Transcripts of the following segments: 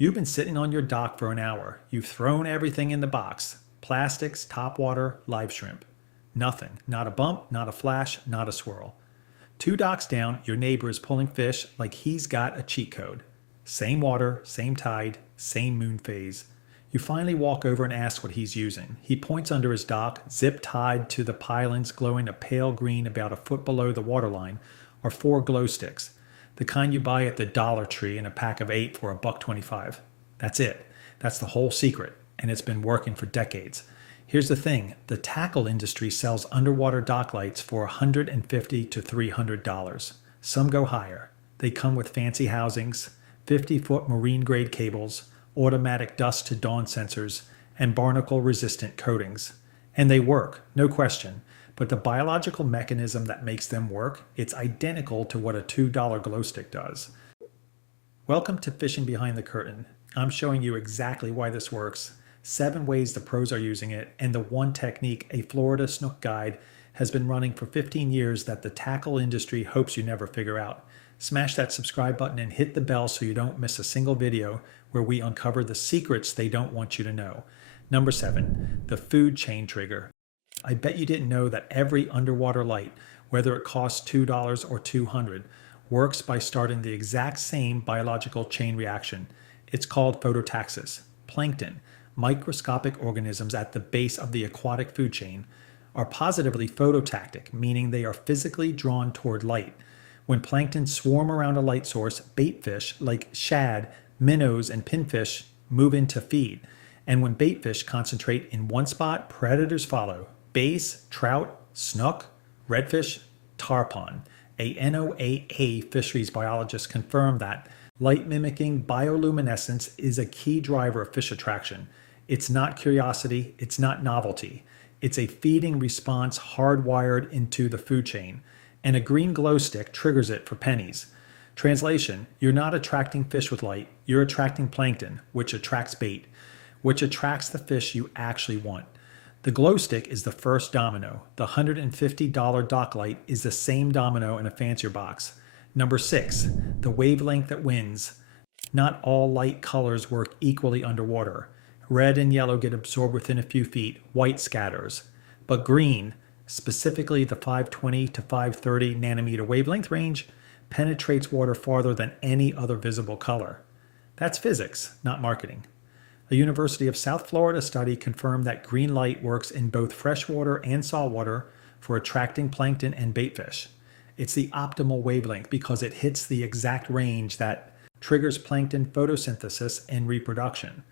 You've been sitting on your dock for an hour. You've thrown everything in the box. Plastics, topwater, live shrimp. Nothing. Not a bump, not a flash, not a swirl. Two docks down, your neighbor is pulling fish like he's got a cheat code. Same water, same tide, same moon phase. You finally walk over and ask what he's using. He points under his dock, zip tied to the pilings glowing a pale green about a foot below the waterline, are 4 glow sticks. The kind you buy at the Dollar Tree in a pack of 8 for $1.25. That's it. That's the whole secret, and it's been working for decades. Here's the thing, the tackle industry sells underwater dock lights for $150 to $300. Some go higher. They come with fancy housings, 50-foot marine-grade cables, automatic dusk to dawn sensors, and barnacle-resistant coatings. And they work, no question. But the biological mechanism that makes them work, it's identical to what a $2 glow stick does. Welcome to Fishing Behind the Curtain. I'm showing you exactly why this works, 7 ways the pros are using it, and the one technique a Florida snook guide has been running for 15 years that the tackle industry hopes you never figure out. Smash that subscribe button and hit the bell so you don't miss a single video where we uncover the secrets they don't want you to know. Number 7, the food chain trigger. I bet you didn't know that every underwater light, whether it costs $2 or $200, works by starting the exact same biological chain reaction. It's called phototaxis. Plankton, microscopic organisms at the base of the aquatic food chain, are positively phototactic, meaning they are physically drawn toward light. When plankton swarm around a light source, bait fish like shad, minnows, and pinfish move in to feed. And when bait fish concentrate in one spot, predators follow. Bass, trout, snook, redfish, tarpon. A NOAA fisheries biologist confirmed that light-mimicking bioluminescence is a key driver of fish attraction. It's not curiosity, it's not novelty. It's a feeding response hardwired into the food chain, and a green glow stick triggers it for pennies. Translation, you're not attracting fish with light, you're attracting plankton, which attracts bait, which attracts the fish you actually want. The glow stick is the first domino. The $150 dock light is the same domino in a fancier box. Number 6, the wavelength that wins. Not all light colors work equally underwater. Red and yellow get absorbed within a few feet, white scatters. But green, specifically the 520 to 530 nanometer wavelength range, penetrates water farther than any other visible color. That's physics, not marketing. A University of South Florida study confirmed that green light works in both freshwater and saltwater for attracting plankton and baitfish. It's the optimal wavelength because it hits the exact range that triggers plankton photosynthesis and reproduction.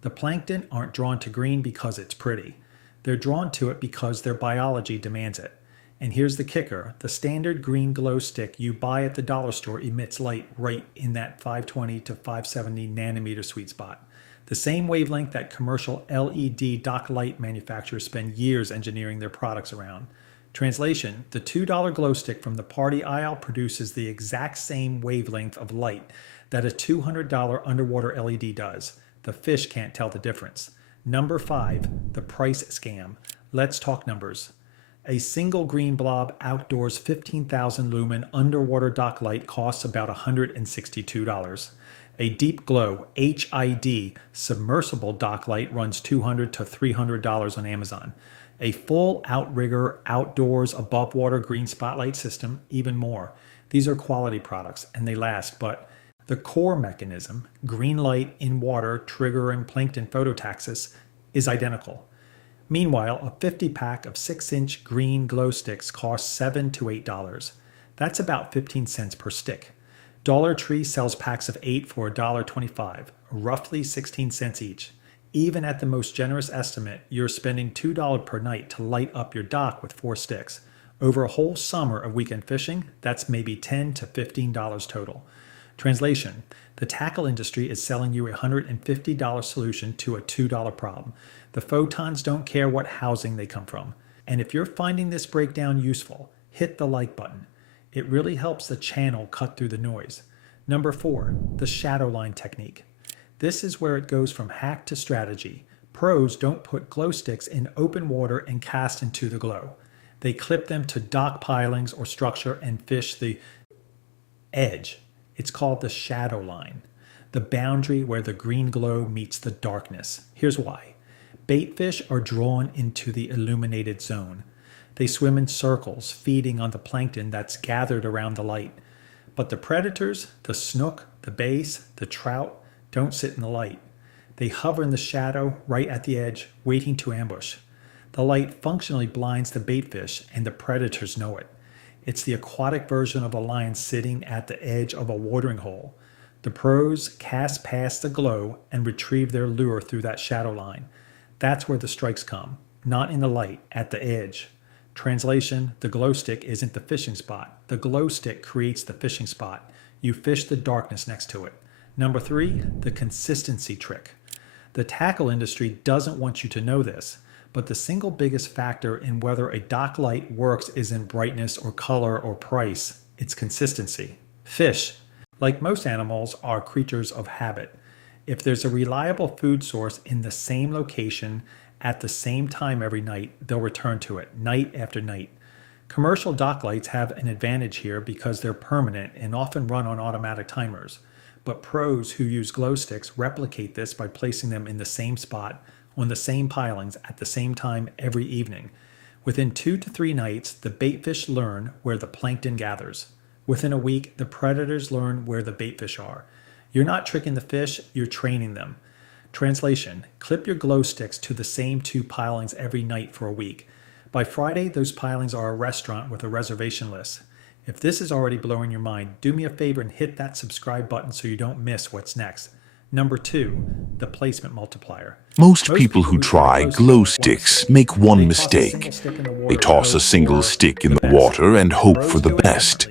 The plankton aren't drawn to green because it's pretty. They're drawn to it because their biology demands it. And here's the kicker, the standard green glow stick you buy at the dollar store emits light right in that 520 to 570 nanometer sweet spot. The same wavelength that commercial LED dock light manufacturers spend years engineering their products around. Translation, the $2 glow stick from the party aisle produces the exact same wavelength of light that a $200 underwater LED does. The fish can't tell the difference. Number 5, the price scam. Let's talk numbers. A single green blob outdoors 15,000 lumen underwater dock light costs about $162. A deep glow HID submersible dock light runs $200 to $300 on Amazon. A full outrigger outdoors above water green spotlight system, even more. These are quality products and they last, but the core mechanism, green light in water triggering plankton phototaxis, is identical. Meanwhile, a 50-pack of 6-inch green glow sticks costs $7 to $8. That's about 15 cents per stick. Dollar Tree sells packs of 8 for $1.25, roughly 16 cents each. Even at the most generous estimate, you're spending $2 per night to light up your dock with 4 sticks. Over a whole summer of weekend fishing, that's maybe $10 to $15 total. Translation, the tackle industry is selling you a $150 solution to a $2 problem. The photons don't care what housing they come from. And if you're finding this breakdown useful, hit the like button. It really helps the channel cut through the noise. Number 4, the shadow line technique. This is where it goes from hack to strategy. Pros don't put glow sticks in open water and cast into the glow. They clip them to dock pilings or structure and fish the edge. It's called the shadow line. the boundary where the green glow meets the darkness. Here's why. Bait fish are drawn into the illuminated zone. They swim in circles, feeding on the plankton that's gathered around the light. But the predators, the snook, the bass, the trout, don't sit in the light. They hover in the shadow right at the edge, waiting to ambush. The light functionally blinds the bait fish, and the predators know it. It's the aquatic version of a lion sitting at the edge of a watering hole. The pros cast past the glow and retrieve their lure through that shadow line. That's where the strikes come, not in the light, at the edge. Translation, the glow stick isn't the fishing spot. The glow stick creates the fishing spot. You fish the darkness next to it. Number 3, the consistency trick. The tackle industry doesn't want you to know this, but the single biggest factor in whether a dock light works isn't brightness or color or price. It's consistency. Fish, like most animals, are creatures of habit. If there's a reliable food source in the same location at the same time every night, they'll return to it, night after night. Commercial dock lights have an advantage here because they're permanent and often run on automatic timers. But pros who use glow sticks replicate this by placing them in the same spot, on the same pilings, at the same time every evening. Within 2 to 3 nights, the baitfish learn where the plankton gathers. Within a week, the predators learn where the baitfish are. You're not tricking the fish, you're training them. Translation, clip your glow sticks to the same 2 pilings every night for a week. By Friday, those pilings are a restaurant with a reservation list. If this is already blowing your mind, do me a favor and hit that subscribe button so you don't miss what's next. Number 2, the placement multiplier. Most people who try glow sticks make one mistake. They toss a single stick in the water and hope for the best.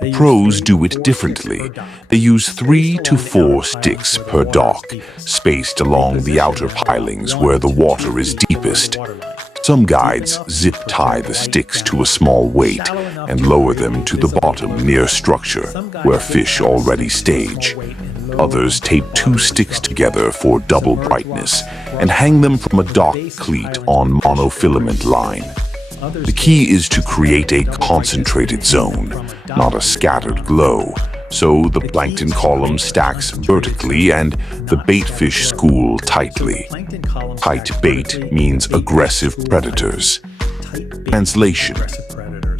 The pros do it differently. They use 3 to 4 sticks per dock, spaced along the outer pilings where the water is deepest. Some guides zip tie the sticks to a small weight and lower them to the bottom near structure where fish already stage. Others tape 2 sticks together for double brightness and hang them from a dock cleat on monofilament line. The key is to create a concentrated zone, not a scattered glow, so the plankton column stacks vertically and the baitfish school tightly. Tight bait means aggressive predators. Translation: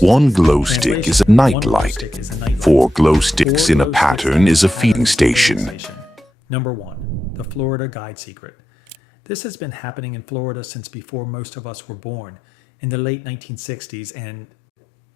1 glow stick is a night light. 4 glow sticks in a pattern is a feeding station. Number 1, the Florida guide secret. This has been happening in Florida since before most of us were born. In the late 1960s and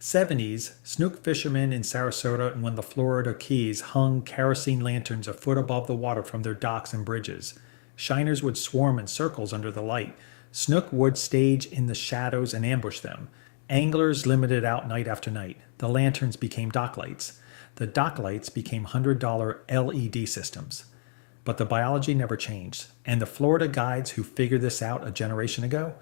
70s, snook fishermen in Sarasota and on the Florida Keys hung kerosene lanterns a foot above the water from their docks and bridges. Shiners would swarm in circles under the light. Snook would stage in the shadows and ambush them. Anglers limited out night after night. The lanterns became dock lights. The dock lights became $100 LED systems. But the biology never changed. And the Florida guides who figured this out a generation ago,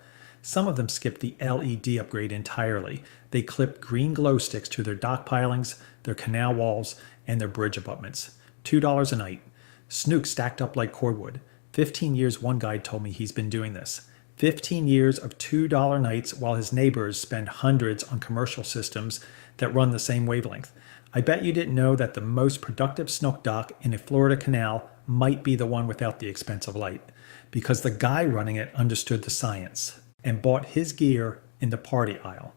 some of them skipped the LED upgrade entirely. They clipped green glow sticks to their dock pilings, their canal walls, and their bridge abutments. $2 a night. Snook stacked up like cordwood. 15 years one guide told me he's been doing this. 15 years of $2 nights while his neighbors spend hundreds on commercial systems that run the same wavelength. I bet you didn't know that the most productive snook dock in a Florida canal might be the one without the expensive light, because the guy running it understood the science and bought his gear in the party aisle.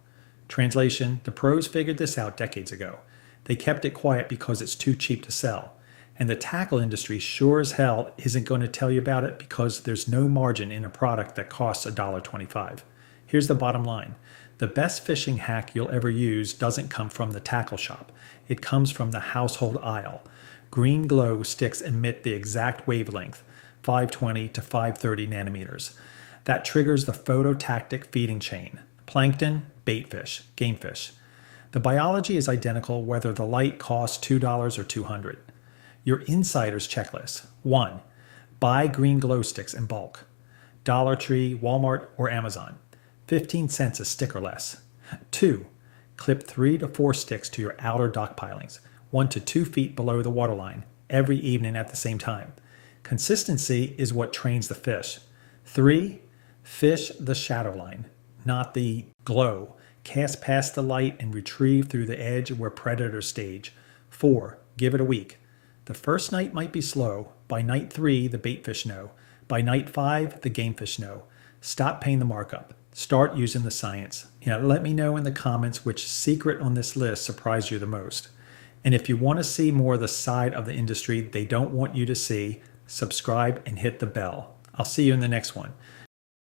Translation, the pros figured this out decades ago. They kept it quiet because it's too cheap to sell. And the tackle industry sure as hell isn't going to tell you about it because there's no margin in a product that costs $1.25. Here's the bottom line. The best fishing hack you'll ever use doesn't come from the tackle shop. It comes from the household aisle. Green glow sticks emit the exact wavelength, 520 to 530 nanometers. That triggers the phototactic feeding chain. Plankton, baitfish, gamefish. The biology is identical whether the light costs $2 or $200. Your insider's checklist. 1. Buy green glow sticks in bulk. Dollar Tree, Walmart, or Amazon. 15 cents a stick or less. 2. Clip 3 to 4 sticks to your outer dock pilings, 1 to 2 feet below the waterline, every evening at the same time. Consistency is what trains the fish. 3. Fish the shadow line, not the glow. Cast past the light and retrieve through the edge where predators stage. 4. Give it a week. The first night might be slow, By night 3, the bait fish know. By night 5, the game fish know. Stop paying the markup. Start using the science. Let me know in the comments which secret on this list surprised you the most. And if you want to see more of the side of the industry they don't want you to see, subscribe and hit the bell. I'll see you in the next one.